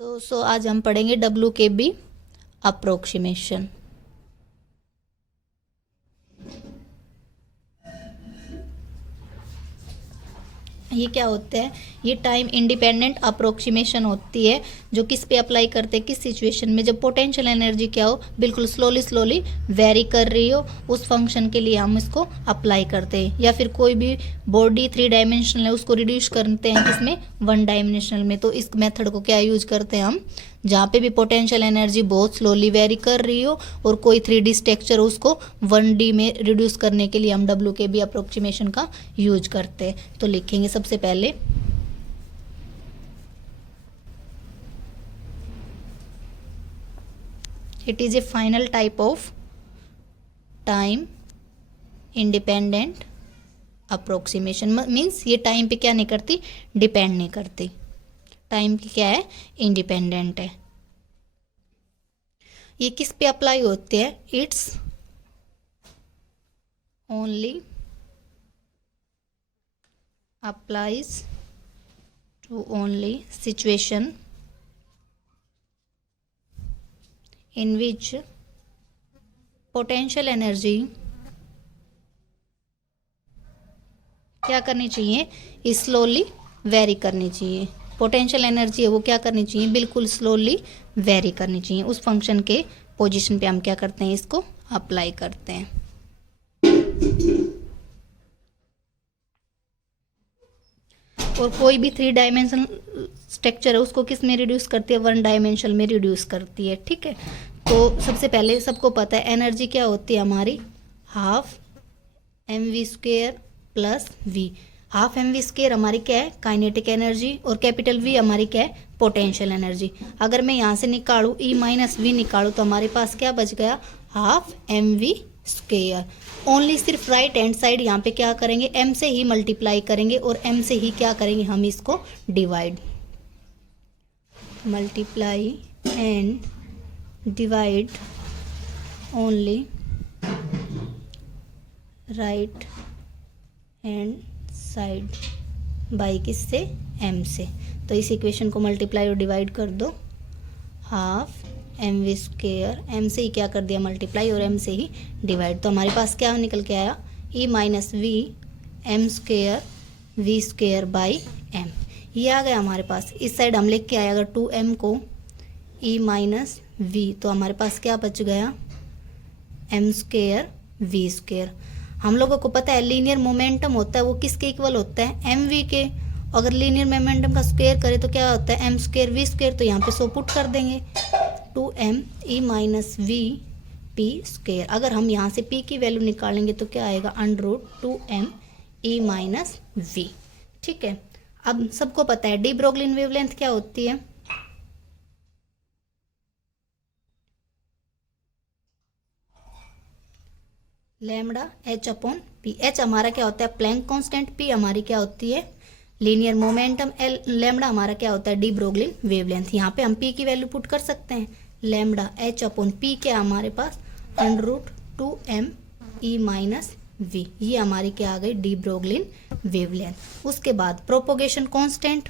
तो आज हम पढ़ेंगे WKB अप्रोक्सीमेशन। ये क्या होता है? ये टाइम इंडिपेंडेंट अप्रोक्सीमेशन होती है जो किस पे अप्लाई करते हैं, किस सिचुएशन में, जब पोटेंशियल एनर्जी क्या हो, बिल्कुल स्लोली वेरी कर रही हो, उस फंक्शन के लिए हम इसको अप्लाई करते हैं। या फिर कोई भी बॉडी 3 डायमेंशनल है उसको रिड्यूस करते हैं किसमें, 1 डायमेंशनल में। तो इस मेथड को क्या यूज करते हैं हम, जहाँ पे भी पोटेंशियल एनर्जी बहुत स्लोली वेरी कर रही हो और कोई 3D स्ट्रक्चर हो उसको 1D में रिड्यूस करने के लिए हम WKB अप्रोक्सीमेशन का यूज करते हैं। तो लिखेंगे सबसे पहले it is A final type of time independent approximation. Means ये टाइम पे क्या नहीं करती, डिपेंड नहीं करती, टाइम की क्या है, इंडिपेंडेंट है। ये किस पे अप्लाई होते हैं, it's only applies to only situation in which potential energy क्या करनी चाहिए, स्लोली वेरी करनी चाहिए। पोटेंशियल एनर्जी है वो क्या करनी चाहिए, बिल्कुल स्लोली वेरी करनी चाहिए। उस फंक्शन के पोजीशन पे हम क्या करते हैं, इसको अप्लाई करते हैं। और कोई भी 3 डायमेंशनल स्ट्रक्चर है उसको किस में रिड्यूस करती है, 1 डायमेंशनल में रिड्यूस करती है। ठीक है, तो सबसे पहले सबको पता है एनर्जी क्या होती है हमारी, half mv² plus v। Half mv² हमारी क्या है, काइनेटिक एनर्जी, और कैपिटल V हमारी क्या है, पोटेंशियल एनर्जी। अगर मैं यहाँ से निकालूँ E माइनस V निकालूँ तो हमारे पास क्या बच गया, हाफ mv²। ओनली सिर्फ राइट हैंड साइड यहाँ पे क्या करेंगे, m से ही मल्टीप्लाई करेंगे और m से ही क्या करेंगे, हम इसको divide, multiply and divide only right hand side by किससे, m से। तो इस इक्वेशन को मल्टीप्लाई और डिवाइड कर दो, हाफ mv², m से ही क्या कर दिया मल्टीप्लाई और m से ही डिवाइड। तो हमारे पास क्या निकल के आया, E minus V m² v² by m। ये आ गया हमारे पास। इस साइड हम लिख के आए अगर 2m को E माइनस V, तो हमारे पास क्या बच गया, m² v²। हम लोगों को पता है लीनियर मोमेंटम होता है वो किसके इक्वल होता है, mv के। अगर लीनियर मोमेंटम का स्क्वायर करें तो क्या होता है, m² v²। तो यहाँ पे सो पुट कर देंगे 2m E minus V p²। अगर हम यहाँ से p की वैल्यू निकालेंगे तो क्या आएगा, √2m E माइनस V। ठीक है, अब सबको पता है डी ब्रोगलिन वेवलेंथ क्या होती है, लैम्डा h/p। h हमारा क्या होता है, प्लैंक कांस्टेंट। p हमारी क्या होती है, लीनियर मोमेंटम। l लैम्डा हमारा क्या होता है, डी ब्रोगलिन वेवलेंथ। यहाँ पे हम p की वैल्यू पुट कर सकते हैं, लैम्डा h/p क्या हमारे पास, √2m E माइनस V। ये हमारी क्या आ गई, डी ब्रोगलिन वेवलेंथ। उसके बाद प्रोपोगेशन कांस्टेंट,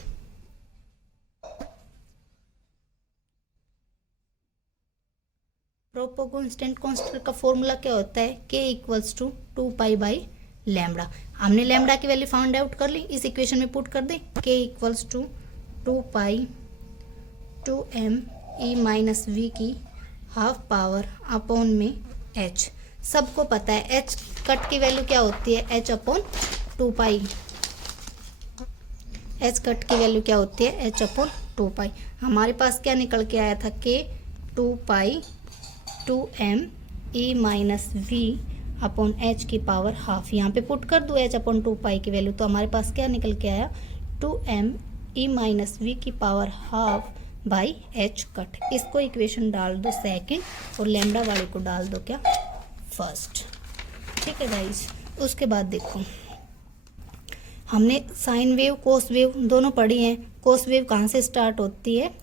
प्रोपोगेशन कांस्टेंट का फॉर्मूला क्या होता है, k equals to 2 by lambda. हमने लैम्डा की वैल्यू फाइंड आउट कर ली, इस इक्वेशन में पुट कर दें, k equals to 2m E minus V की हाफ पावर अपॉन में h। सबको पता है h कट की वैल्यू क्या होती है, h/2π। h कट की वैल्यू क्या होती है, h/2π। हमारे पास क्या निकल के आया था, k 2m E minus V upon h की पावर हाफ। यहाँ पे पुट कर दो h/2π की वैल्यू, तो हमारे पास क्या निकल के आया, 2m E माइनस V की power half by h cut. इसको इक्वेशन डाल दो सेकंड और लैम्डा वाले को डाल दो क्या, फर्स्ट। ठीक है गाइस, उसके बाद देखो हमने साइन वेव कोस वेव दोनों पढ़ी हैं। कोस वेव कहाँ से स्टार्ट होती है,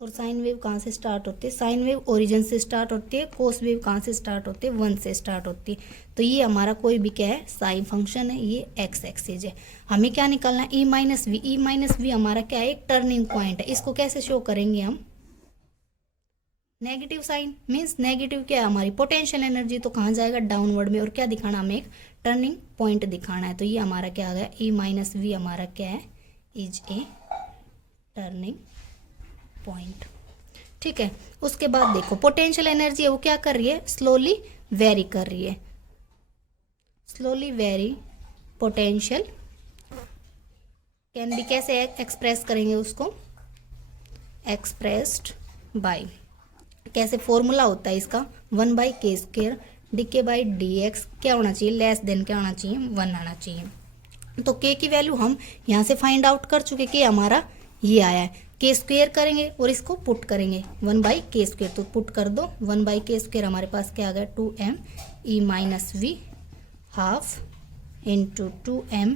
और साइन वेव कहाँ से स्टार्ट होती है, साइन वेव ओरिजिन से स्टार्ट होती है, कोस वेव कहाँ से स्टार्ट होती है, 1 से स्टार्ट होती है। तो ये हमारा कोई भी क्या है, साइन फंक्शन है, ये एक्स एक्सिस है। हमें क्या निकालना है, E minus V. E minus V हमारा क्या है, एक टर्निंग पॉइंट है। इसको कैसे शो करेंगे हम, नेगेटिव साइन, मीन्स नेगेटिव क्या है हमारी पोटेंशियल एनर्जी, तो कहाँ जाएगा, डाउनवर्ड में। और क्या दिखाना हमें, एक टर्निंग पॉइंट दिखाना है। तो ये हमारा क्या आ गया, ई माइनस वी हमारा क्या है, इज ए टर्निंग पॉइंट। ठीक है, उसके बाद देखो पोटेंशियल एनर्जी है वो क्या कर रही है, स्लोली वेरी कर रही है, slowly very potential can be, कैसे एक्सप्रेस करेंगे उसको, एक्सप्रेस्ड बाय, कैसे फॉर्मूला होता है इसका, 1/k² D by D x क्या होना चाहिए, लेस देन क्या होना चाहिए, 1 आना चाहिए। तो k की वैल्यू हम यहाँ से फाइंड आउट कर चुके कि हमारा ये आया है। k² करेंगे और इसको पुट करेंगे 1/k², तो पुट कर दो 1/k² हमारे पास क्या आ गया, 2m e minus V half into 2m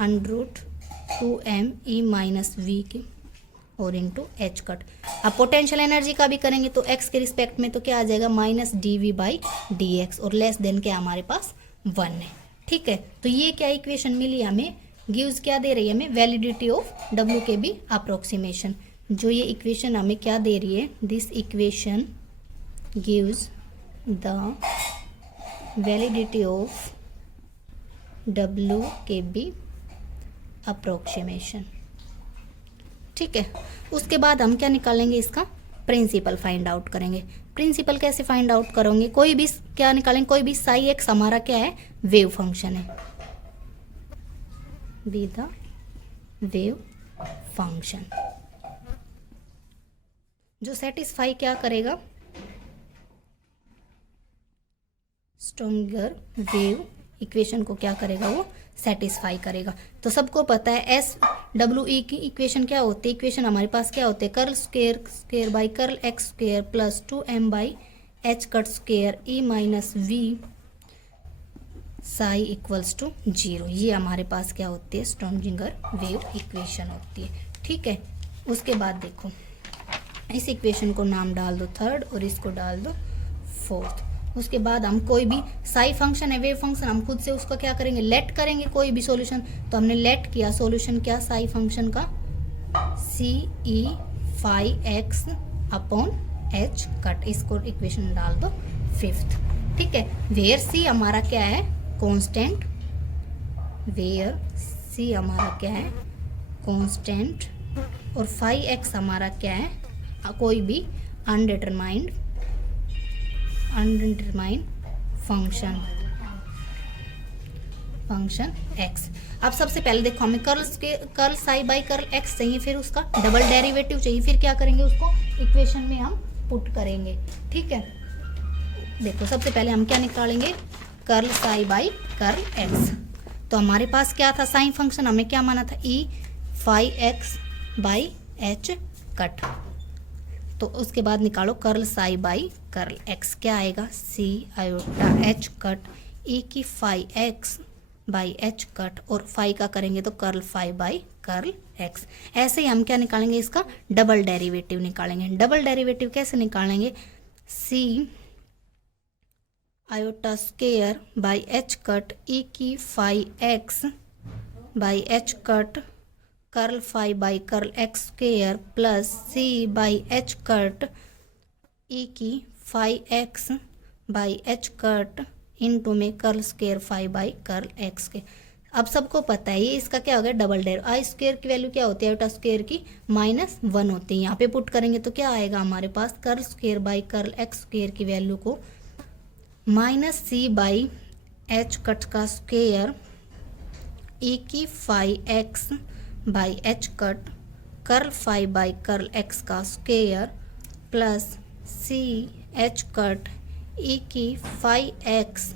underroot 2m e minus V की और इंटू एच कट। अब पोटेंशियल एनर्जी का भी करेंगे तो x के रिस्पेक्ट में तो क्या आ जाएगा, माइनस dv/dx, और लेस देन क्या हमारे पास 1 है। ठीक है, तो ये क्या इक्वेशन मिली हमें, गिव्स क्या दे रही है हमें, वैलिडिटी ऑफ डब्ल्यू के बी अप्रोक्सीमेशन। जो ये इक्वेशन हमें क्या दे रही है, this equation gives the validity of W के बी अप्रोक्सीमेशन। ठीक है, उसके बाद हम क्या निकालेंगे, इसका प्रिंसिपल फाइंड आउट करेंगे। प्रिंसिपल कैसे फाइंड आउट करोगे, कोई भी क्या निकालेंगे, कोई भी साई एक्स हमारा क्या है, वेव फंक्शन है, बी द वेव फंक्शन जो सेटिस्फाई क्या करेगा, स्ट्रॉन्गर वेव इक्वेशन को क्या करेगा, वो सेटिस्फाई करेगा। तो सबको पता है एस डब्ल्यू ई की इक्वेशन क्या होती है, इक्वेशन हमारे पास क्या होते हैं, curl square by curl x square plus 2m by H cut square E minus V psi equals to 0। ये हमारे पास क्या होती है, स्ट्रॉन्जिंगर वेव इक्वेशन होती है। ठीक है, उसके बाद देखो इस इक्वेशन को नाम डाल दो थर्ड और इसको डाल दो फोर्थ। उसके बाद हम कोई भी साई फंक्शन है, वेव फंक्शन, हम खुद से उसका क्या करेंगे, लेट करेंगे कोई भी सॉल्यूशन। तो हमने लेट किया सॉल्यूशन क्या, साई फंक्शन का C E phi X upon H cut, इसको इक्वेशन डाल दो फिफ्थ। ठीक है, वेयर सी हमारा क्या है, कांस्टेंट, वेयर सी हमारा क्या है, कांस्टेंट, और फाई एक्स हमारा क्या है, कोई भी अनडिटरमाइंड फंक्शन x। अब सबसे पहले देखो हमें curl psi by curl x चाहिए, फिर उसका डबल डेरिवेटिव चाहिए, फिर क्या करेंगे, उसको इक्वेशन में हम पुट करेंगे। ठीक है, देखो सबसे पहले हम क्या निकालेंगे, curl psi by curl x। तो हमारे पास क्या था, साइन फंक्शन हमें क्या माना था, e phi x by h cut. तो उसके बाद निकालो curl psi by curl x, क्या आएगा, C iota h cut e की phi x by h cut, और फाई का करेंगे तो curl phi by curl x। ऐसे ही हम क्या निकालेंगे, इसका डबल डेरिवेटिव निकालेंगे। डबल डेरिवेटिव कैसे निकालेंगे, C iota square by h cut e की phi x by h cut curl phi by curl x square plus C by H cut ई की phi x by H cut into में curl square phi by curl X के। अब सबको पता है ये इसका क्या हो गया, डबल डेर। आई स्क्वायर की वैल्यू क्या होती है, आयोटा स्क्वायर की -1 होती है। यहाँ पे पुट करेंगे तो क्या आएगा हमारे पास, curl square by curl x square की वैल्यू को minus C by H cut का स्क्वायर ई की phi x by H cut curl phi by curl X का square plus C H cut ई की phi x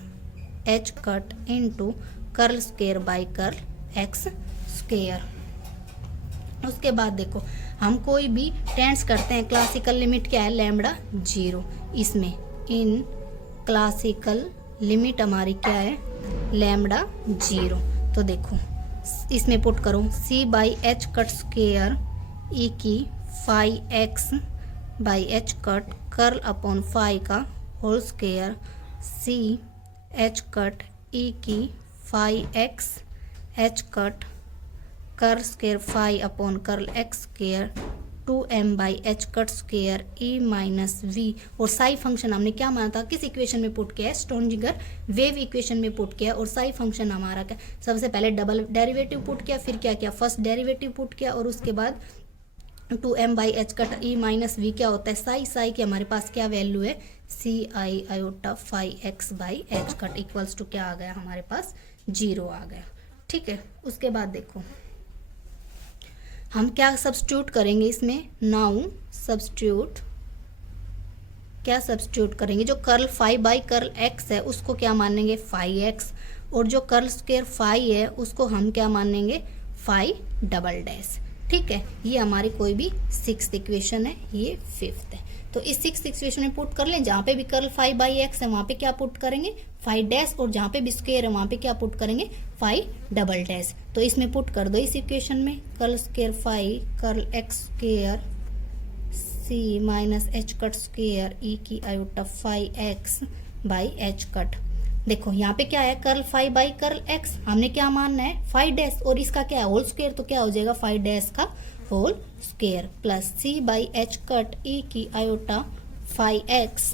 H cut into curl square by curl x square. उसके बाद देखो हम कोई भी टेंस करते हैं, क्लासिकल लिमिट क्या है, लैम्बडा 0। इसमें इन क्लासिकल लिमिट हमारी क्या है, लैम्बडा 0। तो देखो इसमें पुट करो C by H cut square ई की phi x by H cut curl upon phi का whole square C H cut ई की phi x H cut curl square phi upon curl x square 2m by H cut square E minus V. और psi function हमने क्या माना था, किस equation में put किया है, स्ट्रोडिंगर वेव इक्वेशन में पुट किया। और साई फंक्शन हमारा क्या, सबसे पहले डबल डेरिवेटिव पुट किया, फिर क्या किया, फर्स्ट डेरिवेटिव पुट किया, और उसके बाद 2m by H cut E minus V क्या होता है, साई। साई की हमारे पास क्या वैल्यू है, C I iota phi x by H cut equals to क्या आ गया हमारे पास, 0 आ गया। ठीक है, उसके बाद देखो हम क्या सब्स्टिट्यूट करेंगे इसमें, नाउ सब्स्टिट्यूट, क्या सब्स्टिट्यूट करेंगे, जो curl phi by curl X है उसको क्या मानेंगे, फाई एक्स, और जो कर्ल स्क्वायर फाई है उसको हम क्या मानेंगे, फाई डबल डैश। ठीक है, ये हमारी कोई भी 6th इक्वेशन है, ये 5th है। तो इस 6th इक्वेशन में पुट कर लें, जहाँ पे भी कर्ल फाई बाई एक्स है वहाँ पे क्या पुट करेंगे, फाई डैश, और जहाँ पे भी स्क्वायर है वहाँ पे क्या पुट करेंगे, फाई डबल डैश। तो इसमें पुट कर दो इस इक्वेशन में, curl square phi curl x square C minus h cut square ई की iota phi x by H cut. देखो यहाँ पे क्या है, curl phi by curl x, हमने क्या मानना है, फाई डैश, और इसका क्या है, होल स्क्वायर, तो क्या हो जाएगा, फाई डैश का whole square plus C by H cut ई की iota phi x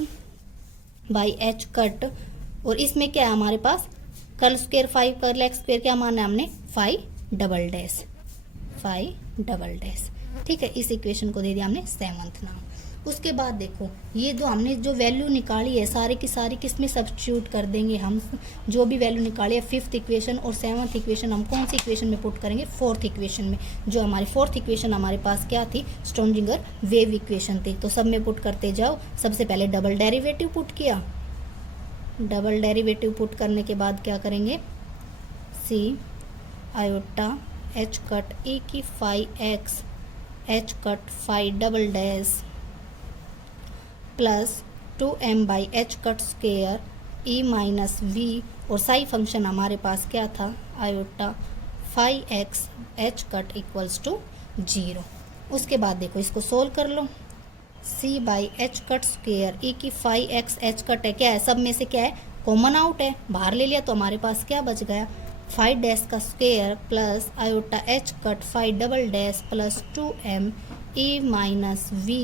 by H cut. और इसमें क्या है हमारे पास, curl square phi curl x square क्या माना है हमने, phi double dash, phi double dash. ठीक है, इस इक्वेशन को दे दिया हमने 7th नाम। उसके बाद देखो ये जो हमने जो वैल्यू निकाली है सारी की सारी किस में सब्स्टिट्यूट कर देंगे हम, जो भी वैल्यू निकाली है 5th इक्वेशन और 7th इक्वेशन हम कौन सी इक्वेशन में पुट करेंगे, 4th इक्वेशन में। जो हमारी 4th इक्वेशन हमारे पास क्या थी, स्ट्रोडिंगर वेव इक्वेशन थी। तो सब में पुट करते जाओ। सबसे पहले डबल डेरिवेटिव पुट किया, डबल डेरिवेटिव पुट करने के बाद क्या करेंगे, सी आयोटा एच कट ई की phi x H cut phi double dash plus 2m by H cut square E minus V. और साई फंक्शन हमारे पास क्या था, iota phi x H cut equals to 0। उसके बाद देखो इसको सोल्व कर लो, c by H cut square ई की फाई एक्स एच कट है, क्या है, सब में से क्या है, कॉमन आउट है, बाहर ले लिया तो हमारे पास क्या बच गया, फाई डैश का square plus iota H cut phi double dash plus 2m E minus V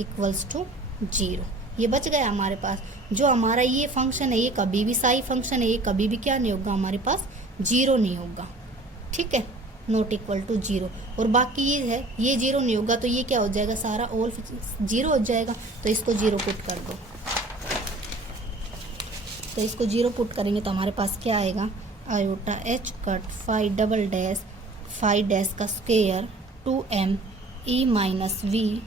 equals to 0। ये बच गया हमारे पास। जो हमारा ये फंक्शन है ये कभी भी साई फंक्शन है, ये कभी भी क्या नहीं होगा हमारे पास, 0 नहीं होगा। ठीक है, नॉट इक्वल टू 0। और बाकी ये है, ये 0 नहीं होगा तो ये क्या हो जाएगा, सारा ऑल 0 हो जाएगा। तो इसको 0 पुट कर दो, तो इसको 0 पुट करेंगे तो हमारे पास क्या आएगा, iota H cut phi double dash phi dash का square 2m E minus V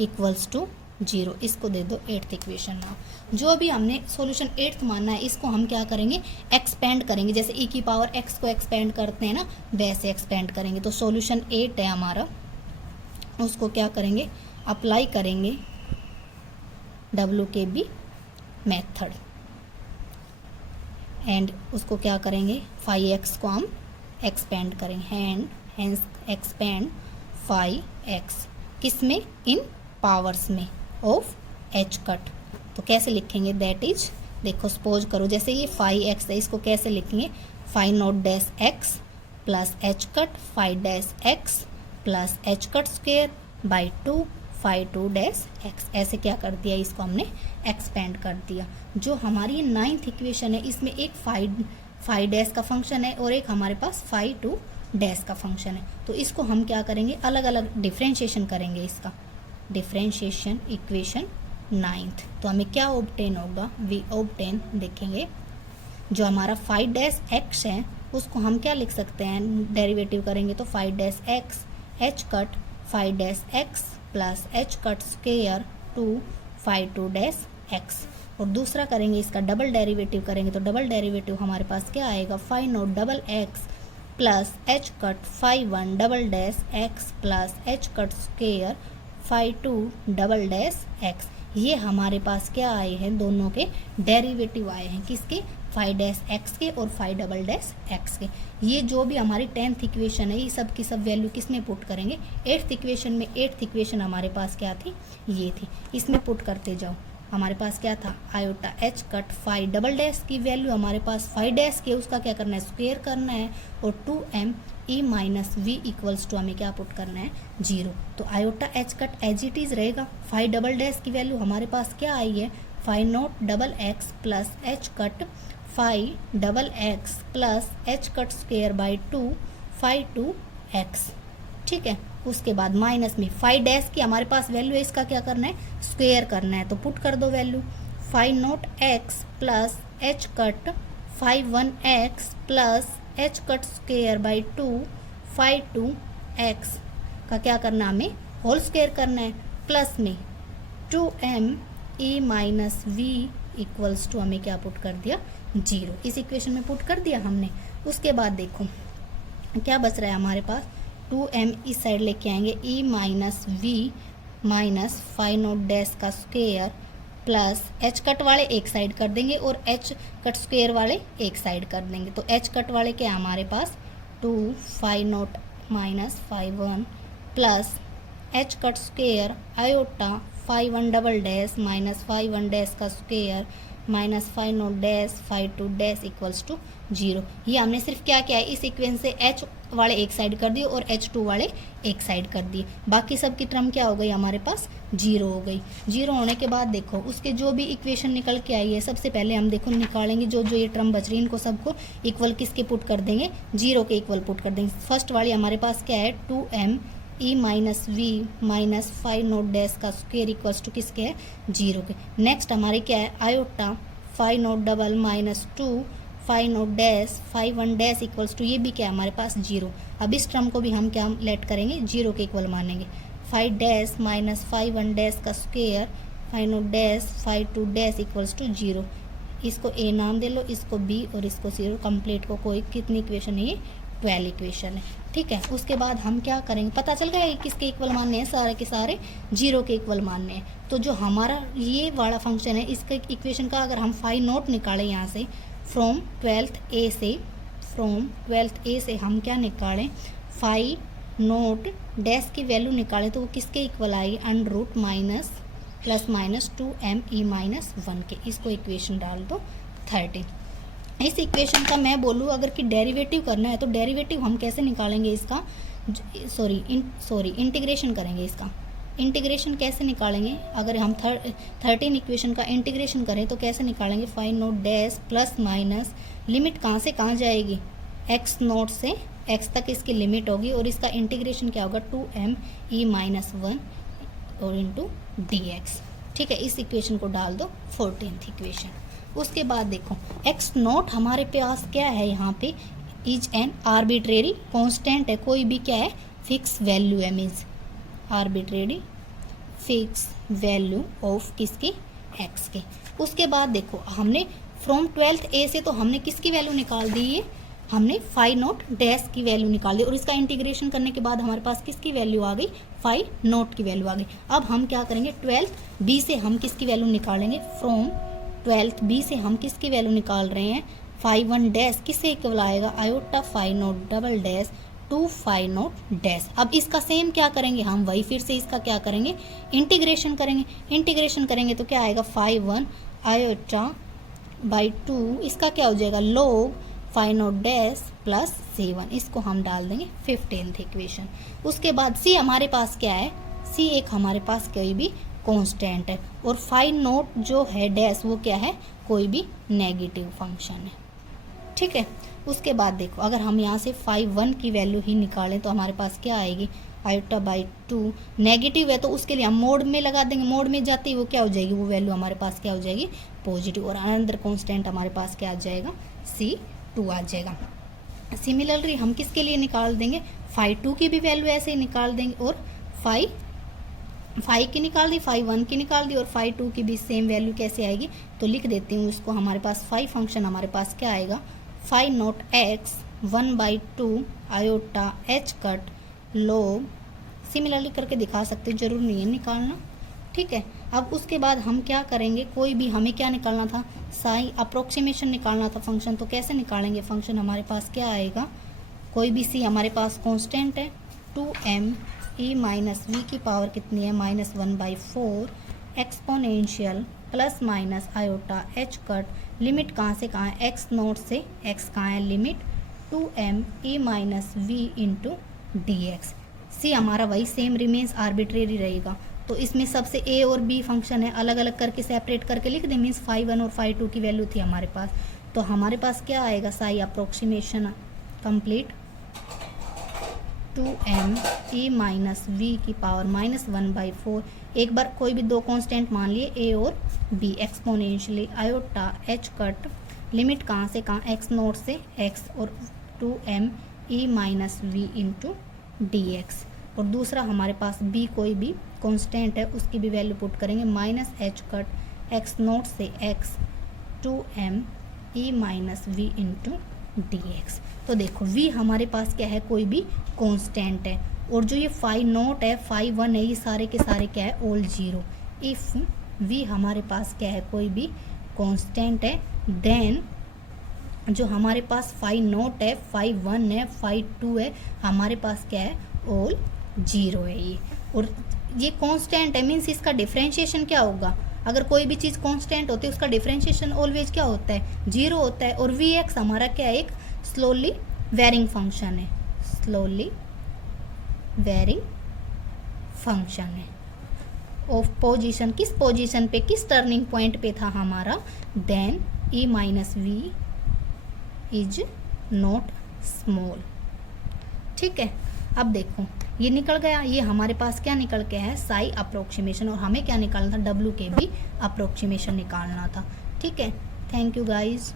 equals to 0। इसको दे दो 8th इक्वेशन। नाउ जो भी हमने सॉल्यूशन 8th मानना है इसको हम क्या करेंगे, एक्सपेंड करेंगे। जैसे e की पावर x को एक्सपेंड करते हैं ना, वैसे एक्सपेंड करेंगे। तो सॉल्यूशन 8 है हमारा, उसको क्या करेंगे, अप्लाई करेंगे WKB मेथड, एंड उसको क्या करेंगे, फाई एक्स को हम एक्सपेंड करेंगे, हैंस एक्सपेंड फाई एक्स किस में, इन पावर्स में ऑफ एच कट। तो कैसे लिखेंगे, दैट इज, देखो सपोज करो जैसे ये फाई एक्स है, इसको कैसे लिखेंगे, phi naught dash X plus H cut phi dash X plus H cut square by 2 phi 2 dash X. ऐसे क्या कर दिया, इसको हमने एक्सपेंड कर दिया। जो हमारी 9th इक्वेशन है इसमें एक फाई डैश का फंक्शन है और एक हमारे पास फाई 2 डैश का फंक्शन है। तो इसको हम क्या करेंगे, अलग अलग डिफ्रेंशिएशन करेंगे इसका, डिफ्रेंशिएशन इक्वेशन 9th। तो हमें क्या ऑब्टेन होगा, वी ऑब्टेन, देखेंगे जो हमारा फाई डैश एक्स है उसको हम क्या लिख सकते हैं, डेरिवेटिव करेंगे तो phi dash X H cut phi dash X plus H cut square 2 phi 2 dash X. और दूसरा करेंगे इसका डबल डेरिवेटिव करेंगे तो डबल डेरिवेटिव हमारे पास क्या आएगा, phi naught double X plus H cut phi 1 double dash X plus H cut square phi 2 double dash X. ये हमारे पास क्या आए हैं, दोनों के डेरिवेटिव आए हैं, किसके, फाइव डैश एक्स के और फाइव डबल डैश एक्स के। ये जो भी हमारी 10th इक्वेशन है, ये सब की सब वैल्यू किस में पुट करेंगे, 8th इक्वेशन में। 8th इक्वेशन हमारे पास क्या थी, ये थी, इसमें पुट करते जाओ। हमारे पास क्या था, iota H cut five double dash की वैल्यू हमारे पास फाइव डैश की, उसका क्या करना है, स्क्वायर करना है, और 2m e minus V equals to हमें क्या पुट करना है, 0। तो iota H cut as it is रहेगा। फाइव डबल डैश की वैल्यू हमारे पास क्या आई है, five naught double X plus H cut five double X plus H cut square by 2 five 2x, ठीक है। उसके बाद माइनस में फाइव डैश की हमारे पास वैल्यू है, इसका क्या करना है, स्क्वायर करना है, तो पुट कर दो value, five not x plus H cut five one x plus H cut square by 2 five 2x का क्या करना है, हमें होल स्क्वायर करना है, प्लस में 2m e minus V equals to हमें क्या पुट कर दिया, 0। इस इक्वेशन में पुट कर दिया हमने। उसके बाद देखो क्या बच रहा है हमारे पास, 2m इस साइड लेके आएंगे, e minus V minus five naught dash का स्क्वायर प्लस एच कट वाले एक साइड कर देंगे और एच कट स्क्वायर वाले एक साइड कर देंगे। तो एच कट वाले क्या है हमारे पास, 2 five naught minus five one plus H cut square iota five one double dash minus five one dash का square minus five naught dash five two dash equals to 0। ये हमने सिर्फ क्या किया है, इस इक्वेशन से h वाले एक साइड कर दिए और h2 वाले एक साइड कर दिए। बाकी सब की टर्म क्या हो गई हमारे पास, 0 हो गई। 0 होने के बाद देखो उसके जो भी इक्वेशन निकल के आई है, सबसे पहले हम देखो निकालेंगे जो जो ये टर्म बच रही है, इनको सबको इक्वल किसके पुट कर देंगे, 0 के इक्वल पुट कर देंगे। फर्स्ट वाली हमारे पास क्या है, 2m e minus V minus five naught dash का स्क्वायर इक्वल्स टू किसके है, 0 के। नेक्स्ट हमारे क्या है, iota five naught double minus 2 five naught dash five one dash equals to, ये भी क्या है हमारे पास, 0। अब इस टर्म को भी हम क्या लेट करेंगे, 0 के इक्वल मानेंगे। Five dash minus five one dash का square five naught dash five two dash equals to 0। इसको a नाम दे लो, इसको b और इसको 0। कंप्लीट को कोई कितनी इक्वेशन है, ये 12 इक्वेशन है, ठीक है। उसके बाद हम क्या करेंगे, पता चल गया किसके इक्वल मानने हैं, सारे के सारे 0 के इक्वल मानने हैं। तो जो हमारा ये वाला फंक्शन है, इसका इक्वेशन का अगर हम फाइव नॉट निकालें यहाँ से, फ्रॉम 12th A से हम क्या निकालें, फाइव नोट डैश की वैल्यू निकालें तो वो किसके इक्वल आएगी, under root minus plus minus 2m e minus 1 के। इसको इक्वेशन डाल दो 13। इस इक्वेशन का मैं बोलूँ अगर कि डेरिवेटिव करना है तो डेरिवेटिव हम कैसे निकालेंगे इसका, इंटीग्रेशन करेंगे इसका। इंटीग्रेशन कैसे निकालेंगे, अगर हम 13 इक्वेशन का इंटीग्रेशन करें तो कैसे निकालेंगे, five naught dash plus minus limit कहाँ से कहाँ जाएगी, x नोट से x तक इसकी लिमिट होगी और इसका इंटीग्रेशन क्या होगा, 2m e माइनस 1 और इंटू dx, ठीक है। इस इक्वेशन को डाल दो 14th इक्वेशन। उसके बाद देखो x नोट हमारे पास क्या है, यहाँ पे इज एन आर्बिट्रेरी कॉन्स्टेंट है, कोई भी क्या है, फिक्स वैल्यू है, means arbitrary fix value of किसकी, x के। उसके बाद देखो हमने फ्रॉम 12th A से तो हमने किसकी वैल्यू निकाल दी है, हमने फाइव नोट डैश की वैल्यू निकाल दी और इसका इंटीग्रेशन करने के बाद हमारे पास किसकी वैल्यू आ गई, फाइव नोट की वैल्यू आ गई। अब हम क्या करेंगे, 12th B से हम किसकी वैल्यू निकालेंगे, फ्रॉम 12th B से हम किसकी वैल्यू निकाल रहे हैं, फाइव वन डैश किससे इक्वल आएगा, iota five note double dash 2 five naught dash. अब इसका सेम क्या करेंगे हम, वही फिर से इसका क्या करेंगे, इंटीग्रेशन करेंगे। इंटीग्रेशन करेंगे तो क्या आएगा, फाइव वन आयोटा बाई 2, इसका क्या हो जाएगा, log five naught dash plus 7। इसको हम डाल देंगे 15th इक्वेशन। उसके बाद C हमारे पास क्या है, C एक हमारे पास कोई भी कांस्टेंट है और फाइव नोट जो है डैश वो क्या है, कोई भी नेगेटिव फंक्शन है, ठीक है। उसके बाद देखो अगर हम यहाँ से 5 की वैल्यू ही निकालें तो हमारे पास क्या आएगी, आयोटा बाई 2 नेगेटिव है तो उसके लिए हम मोड में लगा देंगे, मोड में जाते ही वो क्या हो जाएगी, वो वैल्यू हमारे पास क्या हो जाएगी, पॉजिटिव, और अनदर कांस्टेंट हमारे पास क्या आ जाएगा, C2 आ जाएगा। सिमिलरली हम किसके लिए निकाल देंगे, 5 की भी वैल्यू ऐसे ही निकाल देंगे और 5 की निकाल दी, 5 की निकाल दी और 5 की भी सेम वैल्यू कैसे आएगी, तो लिख देती हूँ इसको। हमारे पास 5 फंक्शन हमारे पास क्या आएगा, five note x 1/2 iota h cut log, similarly करके दिखा सकते, जरूर नहीं है निकालना, ठीक है। अब उसके बाद हम क्या करेंगे, कोई भी हमें क्या निकालना था, साई अप्रोक्सीमेशन निकालना था फंक्शन। तो कैसे निकालेंगे फंक्शन, हमारे पास क्या आएगा, कोई भी सी हमारे पास कांस्टेंट है 2m e माइनस वी की पावर कितनी है -1/4 exponential plus minus iota H cut, limit कहाँ से कहाँ है, x नोट से x कहाँ है, limit 2m e minus V into D x. C हमारा वही सेम रिमेन्स आर्बिट्रेरी रहेगा। तो इसमें सबसे a और b फंक्शन है, अलग अलग करके सेपरेट करके लिख दें, मीन्स फाई 1 और फाई 2 की वैल्यू थी हमारे पास। तो हमारे पास क्या आएगा, psi approximation complete 2m e minus V की पावर -1/4, एक बार कोई भी दो कांस्टेंट मान लिए a और b, exponentially iota h cut, limit कहाँ से कहाँ, x नोट से x और 2m e minus V into D X. और दूसरा हमारे पास b कोई भी कांस्टेंट है, उसकी भी वैल्यू पुट करेंगे -h कट x नोट से x 2m e minus V into D X. तो देखो v हमारे पास क्या है, कोई भी कांस्टेंट है, और जो ये फाई नोट है फाई 1 है, ये सारे के सारे क्या है, ऑल जीरो। इफ़ v हमारे पास क्या है, कोई भी कांस्टेंट है, देन जो हमारे पास फाई नोट है, फाई 1 है, फाई 2 है, हमारे पास क्या है, ऑल जीरो है ये। और ये कांस्टेंट है, मीन्स इसका डिफरेंशिएशन क्या होगा, अगर कोई भी चीज़ कांस्टेंट होती है उसका डिफरेंशिएशन ऑलवेज क्या होता है, जीरो होता है। और वी एक्स हमारा क्या है, एक स्लोली वेरिंग फंक्शन है, स्लोली वेरिंग फंक्शन है ऑफ पोजीशन, किस पोजीशन पे, किस टर्निंग पॉइंट पे था हमारा, then e minus V is not small. ठीक है। अब देखो ये निकल गया, ये हमारे पास क्या निकल के है, साई अप्रोक्सीमेशन, और हमें क्या निकालना था, डब्ल्यू के भी अप्रोक्सीमेशन निकालना था। ठीक है। Thank you guys.